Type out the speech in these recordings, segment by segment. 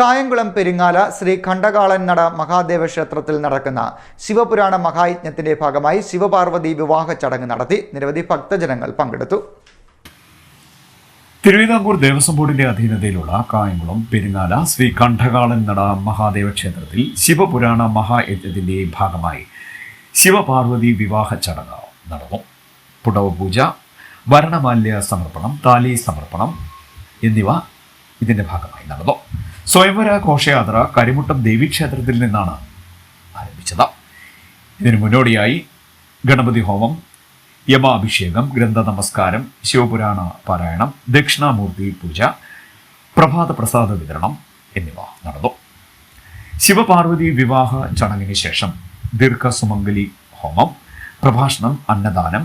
കായംകുളം പെരിങ്ങാല ശ്രീ ഖണ്ഡകാളൻ നട മഹാദേവ ക്ഷേത്രത്തിൽ നടക്കുന്ന ശിവപുരാണ മഹായജ്ഞത്തിന്റെ ഭാഗമായി ശിവപാർവതി വിവാഹ ചടങ്ങ് നടത്തി. നിരവധി ഭക്തജനങ്ങൾ പങ്കെടുത്തു. തിരുവിതാംകൂർ ദേവസ്വം ബോർഡിന്റെ അധീനതയിലുള്ള കായംകുളം പെരിങ്ങാല ശ്രീ ഖണ്ഡകാളൻ നട മഹാദേവ ക്ഷേത്രത്തിൽ ശിവപുരാണ മഹായജ്ഞത്തിന്റെ ഭാഗമായി ശിവപാർവതി വിവാഹ ചടങ്ങ് നടന്നു. പുടവ പൂജ, വരണമാല്യ സമർപ്പണം, താലി സമർപ്പണം എന്നിവ ഇതിന്റെ ഭാഗമായി നടന്നു. സ്വയംവര ഘോഷയാത്ര കരിമുട്ടം ദേവീക്ഷേത്രത്തിൽ നിന്നാണ് ആരംഭിച്ചത്. ഇതിനു മുന്നോടിയായി ഗണപതി ഹോമം, യമാഭിഷേകം, ഗ്രന്ഥ നമസ്കാരം, ശിവപുരാണ പാരായണം, ദക്ഷിണാമൂർത്തി പൂജ, പ്രഭാത പ്രസാദ വിതരണം എന്നിവ നടന്നു. ശിവപാർവതി വിവാഹ ചടങ്ങിന് ശേഷം ദീർഘസുമംഗലി ഹോമം, പ്രഭാഷണം, അന്നദാനം,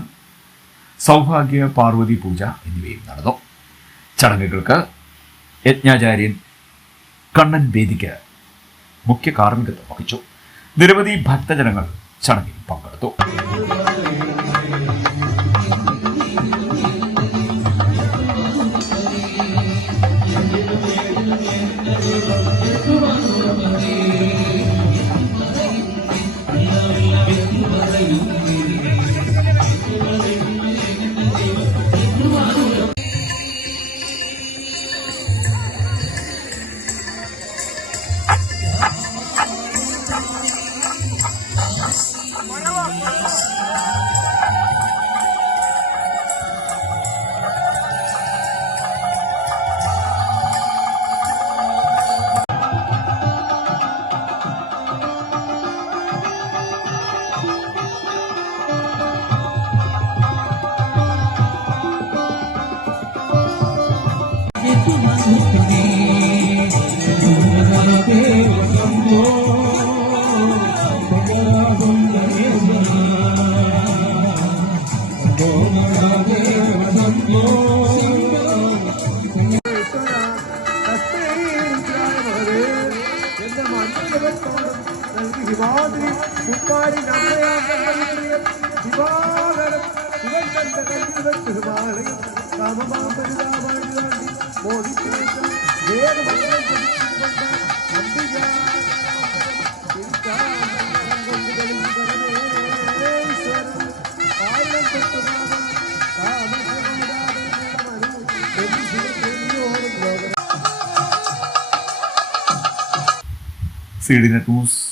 സൗഭാഗ്യ പാർവതി പൂജ എന്നിവയും നടന്നു. ചടങ്ങുകൾക്ക് യജ്ഞാചാര്യൻ കണ്ണൻ വേദിക്ക് മുഖ്യ കാർമ്മികത്വം വഹിച്ചു. നിരവധി ഭക്തജനങ്ങൾ ചടങ്ങിൽ പങ്കെടുത്തു. CDNet News